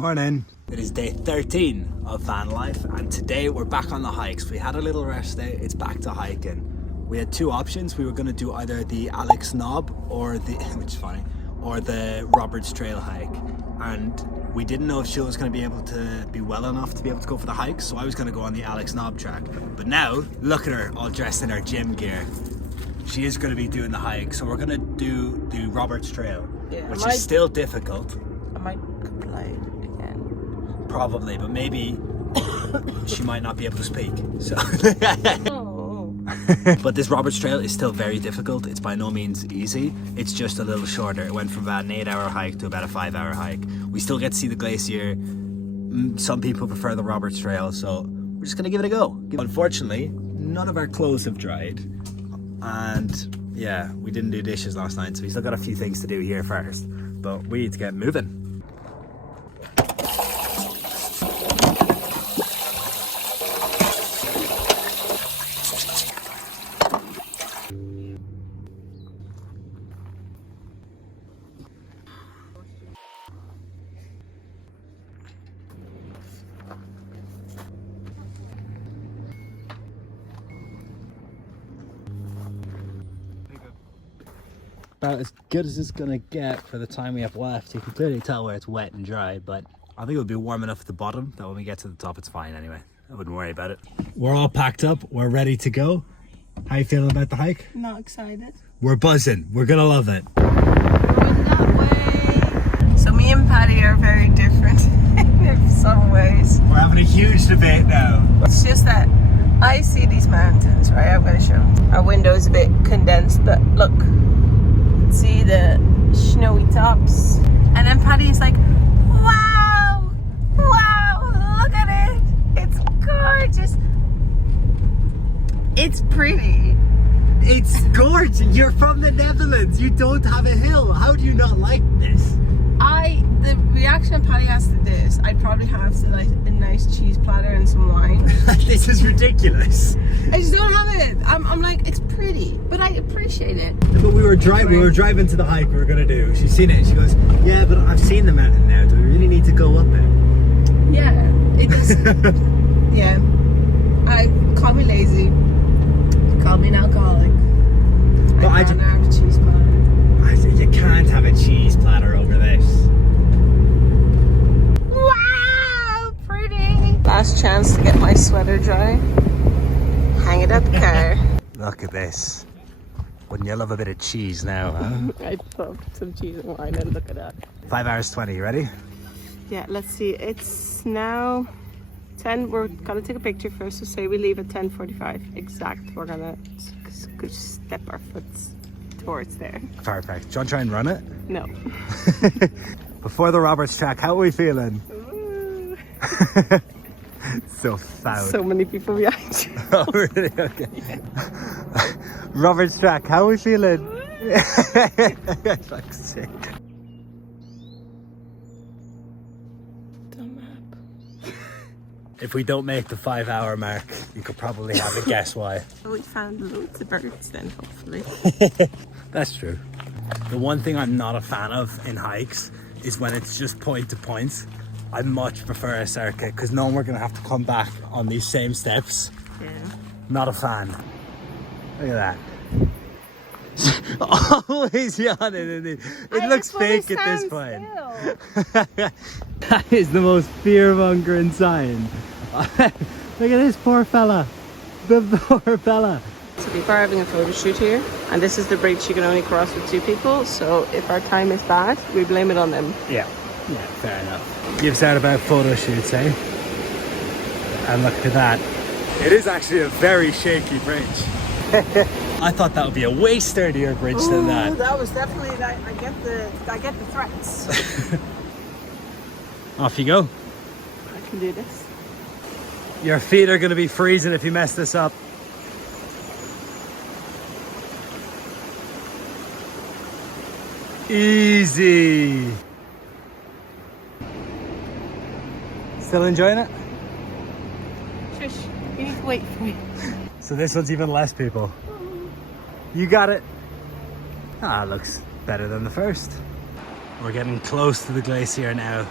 Morning. It is day 13 of van life, and today we're back on the hikes. We had a little rest day, it's back to hiking. We had two options. We were going to do either the Alex Knob or the, which is funny, or the Roberts Trail hike. And we didn't know if Juul was going to be able to be well enough to be able to go for the hike, so I was going to go on the Alex Knob track. But now, look at her all dressed in her gym gear. She is going to be doing the hike, so we're going to do the Roberts Trail, which is still difficult. I might complain again. Probably, but maybe she might not be able to speak. So. But this Roberts Trail is still very difficult. It's by no means easy. It's just a little shorter. It went from about an 8-hour hike to about a 5-hour hike. We still get to see the glacier. Some people prefer the Roberts Trail, so we're just gonna give it a go. Unfortunately, none of our clothes have dried. And yeah, we didn't do dishes last night, so we still got a few things to do here first. But we need to get moving. About as good as it's gonna get for the time we have left. You can clearly tell where it's wet and dry, but I think it'll be warm enough at the bottom that when we get to the top it's fine anyway. I wouldn't worry about it. We're all packed up, we're ready to go. How you feeling about the hike? Not excited. We're buzzing, we're gonna love it. We're going that way. So me and Patty are very different in some ways. We're having a huge debate now. It's just that I see these mountains, right? I'm gonna show them. Our window's a bit condensed, but look. See the snowy tops, and then Patty's like, wow, look at it, it's gorgeous, it's pretty, It's gorgeous. You're from the Netherlands, you don't have a hill. How do you not like this? The reaction Patty has to this, I'd probably have to like a nice cheese platter and some wine. This is ridiculous. I just don't have it. I'm like, it's pretty, but I appreciate it. But we were driving to the hike we were gonna do. She's seen it and she goes, yeah, but I've seen the mountain now. Do we really need to go up it? Yeah, it is. Yeah, call me lazy, call me an alcoholic. But I'd rather have a cheese platter. You can't have a cheese platter over this. Wow, pretty. Last chance to get my sweater dry. Hang it up, car. Look at this. Wouldn't you love a bit of cheese now, huh? I'd love some cheese and wine, and look at that. 5 hours 20, you ready? Yeah, let's see. It's now 10. We're gonna take a picture first, so say we leave at 10:45 exact. We're gonna step our foot towards there. Perfect. Do you want to try and run it? No. Before the Roberts track, how are we feeling? Ooh. So foul. So many people behind you. Oh, really? Okay. Roberts track, how are we feeling? Fuck's sake. Dumb map. If we don't make the 5 hour mark, you could probably have a guess why. We found loads of birds then, hopefully. That's true. The one thing I'm not a fan of in hikes is when it's just point to point. I much prefer a circuit because knowing we're going to have to come back on these same steps. Yeah. Not a fan. Look at that. Always yawning. It looks fake at this point. That is the most fear-mongering sign. Look at this poor fella. The poor fella. So people are having a photo shoot here, and this is the bridge you can only cross with 2 people. So if our time is bad, we blame it on them. Yeah, fair enough. Gives out about photo shoots, eh? And look at that. It is actually a very shaky bridge. I thought that would be a way sturdier bridge than that. That was definitely like, I get the threats. Off you go. I can do this. Your feet are going to be freezing if you mess this up. Easy. Still enjoying it? Shush, you need to wait for me. So this one's even less people. You got it. Ah, looks better than the first. We're getting close to the glacier now.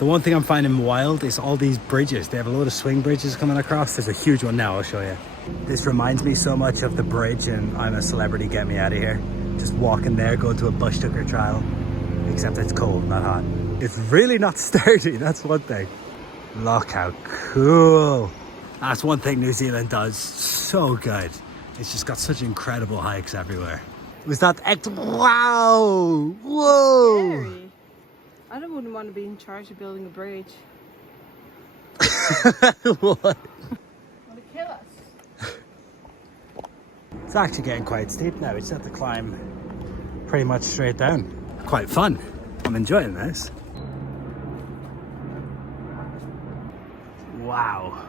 The one thing I'm finding wild is all these bridges. They have a load of swing bridges coming across. There's a huge one now, I'll show you. This reminds me so much of the bridge in I'm a Celebrity, Get Me Out of Here. Just walking there, going to a bush tucker trial. Except it's cold, not hot. It's really not sturdy, that's one thing. Look how cool. That's one thing New Zealand does so good. It's just got such incredible hikes everywhere. Was that wow! Whoa! Scary. I wouldn't want to be in charge of building a bridge. What? Want to kill us? It's actually getting quite steep now. We just have to climb pretty much straight down. Quite fun. I'm enjoying this. Wow.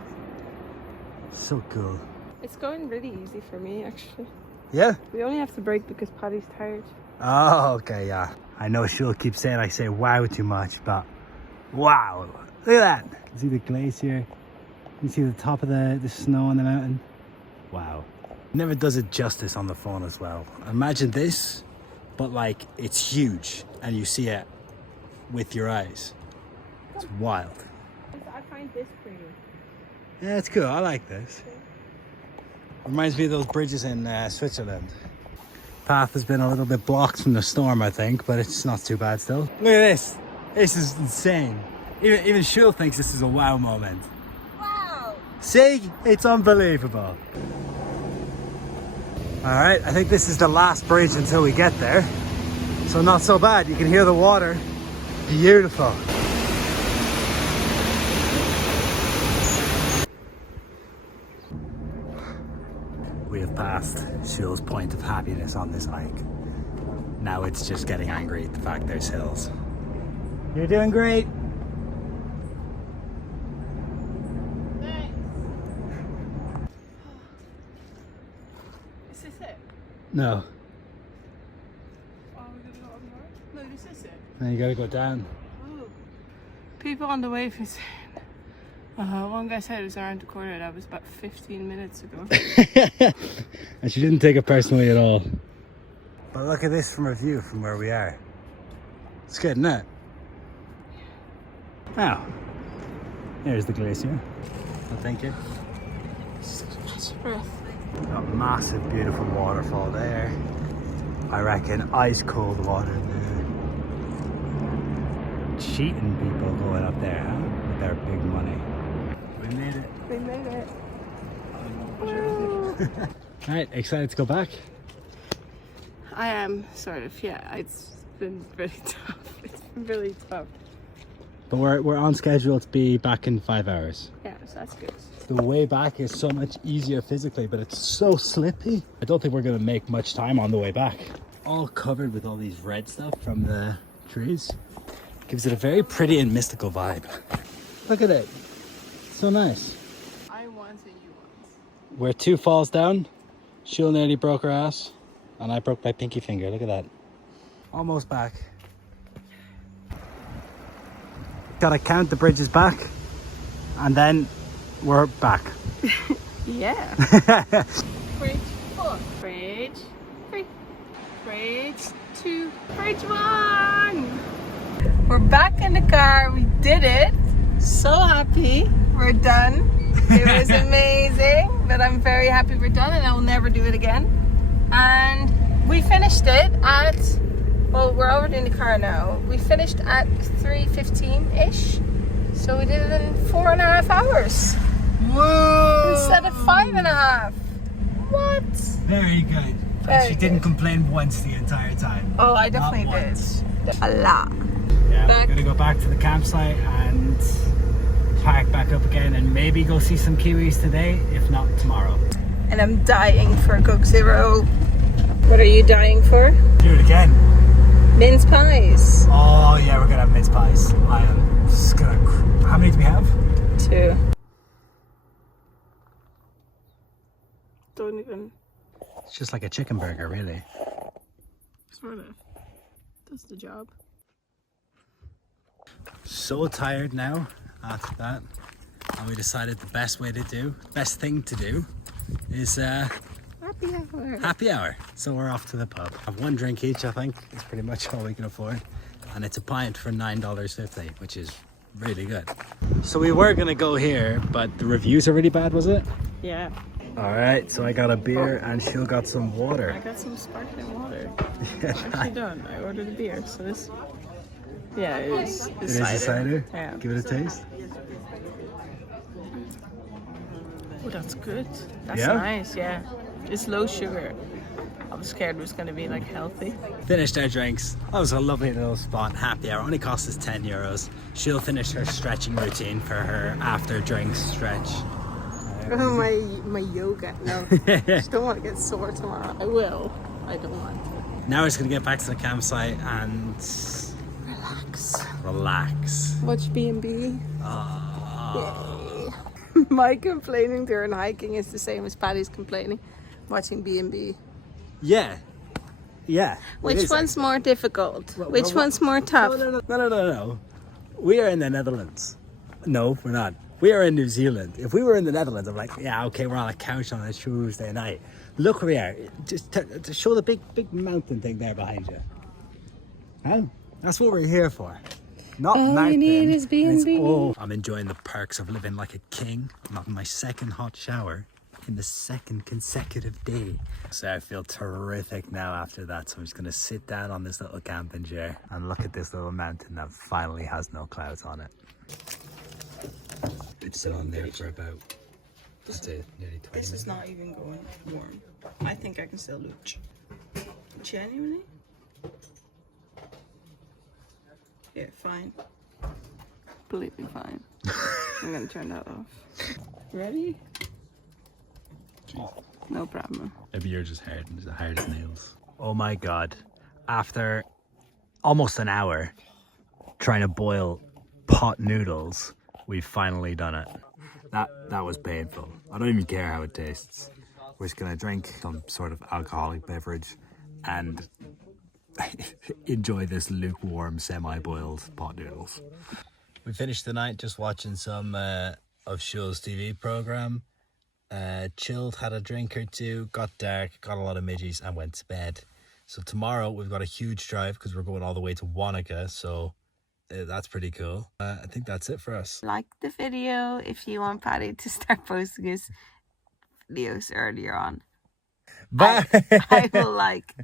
So cool. It's going really easy for me, actually. Yeah? We only have to break because Paddy's tired. Oh, okay, yeah. I know she'll keep saying I say wow too much, but wow. Look at that. You can see the glacier. You see the top of the snow on the mountain. Wow. Never does it justice on the phone as well. Imagine this, but like it's huge and you see it with your eyes. It's wild. I find this pretty. Yeah, it's cool. I like this. Reminds me of those bridges in Switzerland. Path has been a little bit blocked from the storm, I think, but it's not too bad still. Look at this. This is insane. Even Juul thinks this is a wow moment. Wow! See? It's unbelievable. Alright, I think this is the last bridge until we get there. So not so bad. You can hear the water. Beautiful. We have passed Juul's point of happiness on this hike. Now it's just getting angry at the fact there's hills. You're doing great. Thanks. Is this it? No. Oh, we're gonna go up more? No, this is it. Then you gotta go down. Oh. People on the wave is saying, one guy said it was around the corner. That was about 15 minutes ago. And she didn't take it personally at all. But look at this from a view from where we are. It's good, isn't it? Wow. There's the glacier. Well, thank you. A massive, beautiful waterfall there. I reckon ice cold water there. Cheating people going up there, huh? With their big money. We made it. We made it. Alright, excited to go back? I am, sort of, yeah. It's been really tough. It's been really tough. But we're on schedule to be back in 5 hours. Yeah, so that's good. The way back is so much easier physically, but it's so slippy. I don't think we're going to make much time on the way back. All covered with all these red stuff from the trees. Gives it a very pretty and mystical vibe. Look at it. So nice. I want and you want. We're 2 falls down. Juul nearly broke her ass. And I broke my pinky finger. Look at that. Almost back. Gotta count the bridges back. And then we're back. Yeah. Bridge 4. Bridge 3. Bridge 2. Bridge 1. We're back in the car. We did it. So happy. We're done. It was amazing. But I'm very happy we're done and I will never do it again. And we finished it at, well, we're already in the car now. We finished at 3:15-ish. So we did it in 4.5 hours. Whoa! Instead of 5.5. What? Very good. Very She didn't good. complain once the entire time. Oh, I definitely Not once. did. A lot. Yeah, Back. we're gonna go back to the campsite and park back up again and maybe go see some kiwis today, if not tomorrow. And I'm dying for a Coke Zero. What are you dying for? Do it again. Mince pies. Oh yeah, we're gonna have mince pies. I am just gonna. How many do we have? 2. Don't even. It's just like a chicken burger, really. Sort of. Does the job. So tired now after that, and we decided the best thing to do is Happy hour. happy hour. So we're off to the pub. Have 1 drink each, I think. It's pretty much all we can afford. And it's a pint for $9.50, which is really good. So we were gonna go here, but the reviews are really bad, was it? Yeah. All right, so I got a beer and She'll got some water. I got some sparkling water. Yeah, I'm actually done. I ordered a beer, so this. Yeah, it is. it is a cider. Yeah. Give it a taste. Oh, that's good. That's Yeah? nice. Yeah, it's low sugar. I was scared it was going to be like healthy. Finished our drinks. That was a lovely little spot. Happy hour. Only cost us €10. She'll finish her stretching routine for her after drinks stretch. Oh, my yoga. No, just don't want to get sore tomorrow. I will. I don't want to. Now we're just gonna get back to the campsite and relax. Watch B&B. My complaining during hiking is the same as Paddy's complaining watching B&B. Yeah. Which one's more difficult? Which one's more tough? No. We are in the Netherlands. No, we're not. We are in New Zealand. If we were in the Netherlands, I'm like, yeah, okay, we're on a couch on a Tuesday night. Look where we are. Just to show the big mountain thing there behind you. Huh? That's what we're here for. Not All mountain. you need is B&B. Oh, I'm enjoying the perks of living like a king. I'm having my second hot shower in the second consecutive day. So I feel terrific now after that. So I'm just gonna sit down on this little camping chair and look at this little mountain that finally has no clouds on it. It's sit on there for about, that's it, nearly 20 minutes. This is not even going warm. I think I can still looch. Genuinely? Yeah, fine. Completely fine. I'm gonna turn that off. Ready? No problem. Maybe you're just hard as nails. Oh my god. After almost an hour trying to boil pot noodles, we've finally done it. That was painful. I don't even care how it tastes. We're just gonna drink some sort of alcoholic beverage and enjoy this lukewarm, semi-boiled pot noodles. We finished the night just watching some of Juul's TV program. Chilled, had a drink or two, got dark, got a lot of midgies and went to bed. So tomorrow we've got a huge drive because we're going all the way to Wanaka, so that's pretty cool. I think that's it for us. Like the video if you want Paddy to start posting his videos earlier on. Bye! I will like.